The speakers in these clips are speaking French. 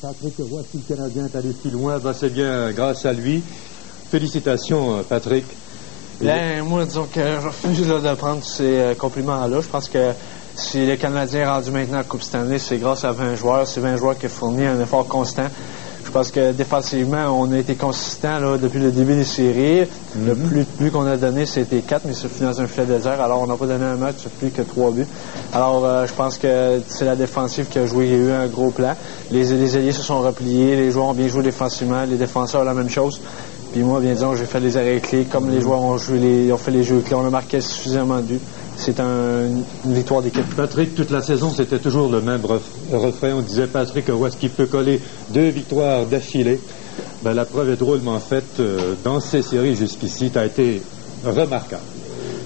Patrick Roy, si le Canadien est allé si loin, ben c'est bien grâce à lui. Félicitations, Patrick. Bien, moi, disons que je refuse de prendre ces compliments-là. Je pense que si le Canadien est rendu maintenant à la Coupe Stanley, c'est grâce à 20 joueurs. C'est 20 joueurs qui ont fourni un effort constant. Je pense que défensivement, on a été consistant là, depuis le début des séries. Le plus de buts qu'on a donné, c'était 4, mais c'est fini dans un filet désert. Alors, on n'a pas donné un match sur plus que 3 buts. Alors, je pense que c'est la défensive qui a joué. Il y a eu un gros plan. Les alliés se sont repliés. Les joueurs ont bien joué défensivement. Les défenseurs, la même chose. Puis moi, bien disons, j'ai fait les arrêts clés. Comme les joueurs ont fait les jeux clés, on a marqué suffisamment de buts. C'est une victoire d'équipe. Patrick, toute la saison, c'était toujours le même refrain. On disait, Patrick, où est-ce qu'il peut coller 2 victoires d'affilée? Ben, la preuve est drôlement faite. Dans ces séries jusqu'ici, tu as été remarquable.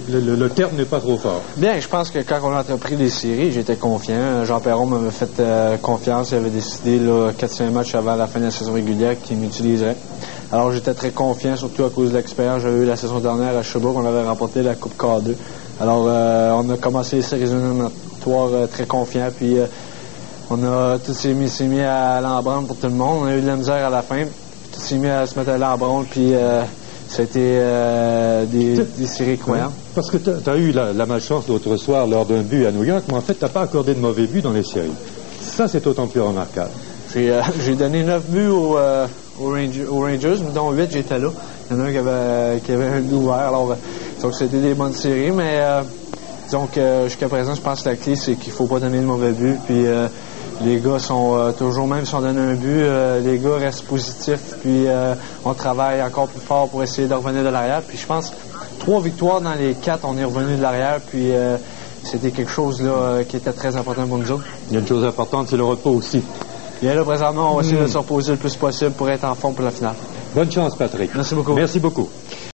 Le terme n'est pas trop fort. Bien, je pense que quand on a entrepris les séries, j'étais confiant. Jean Perron m'avait fait confiance. Il avait décidé 4-5 matchs avant la fin de la saison régulière qu'il m'utiliserait. Alors, j'étais très confiant, surtout à cause de l'expérience. J'avais eu la saison dernière à Sherbrooke, on avait remporté la Coupe K2. Alors, on a commencé les séries éliminatoires très confiants, puis on a tout s'est mis à l'embranle pour tout le monde. On a eu de la misère à la fin, tout s'est mis à se mettre à l'embranle, puis ça a été des séries incroyables. Parce que tu as eu la malchance l'autre soir lors d'un but à New York, mais en fait, tu n'as pas accordé de mauvais buts dans les séries. Ça, c'est d'autant plus remarquable. J'ai donné 9 buts aux Rangers, dont 8 j'étais là. Il y en a un qui avait un but ouvert. Alors, donc c'était des bonnes séries, mais donc jusqu'à présent, je pense que la clé, c'est qu'il ne faut pas donner de mauvais buts. Puis les gars sont toujours, même si on donne un but, les gars restent positifs. Puis on travaille encore plus fort pour essayer de revenir de l'arrière. Puis je pense 3 victoires dans les 4, on est revenu de l'arrière. Puis c'était quelque chose là qui était très important pour nous autres. Il y a une chose importante, c'est le repos aussi. Bien là, présentement, on va essayer de se reposer le plus possible pour être en forme pour la finale. Bonne chance, Patrick. Merci beaucoup. Merci beaucoup.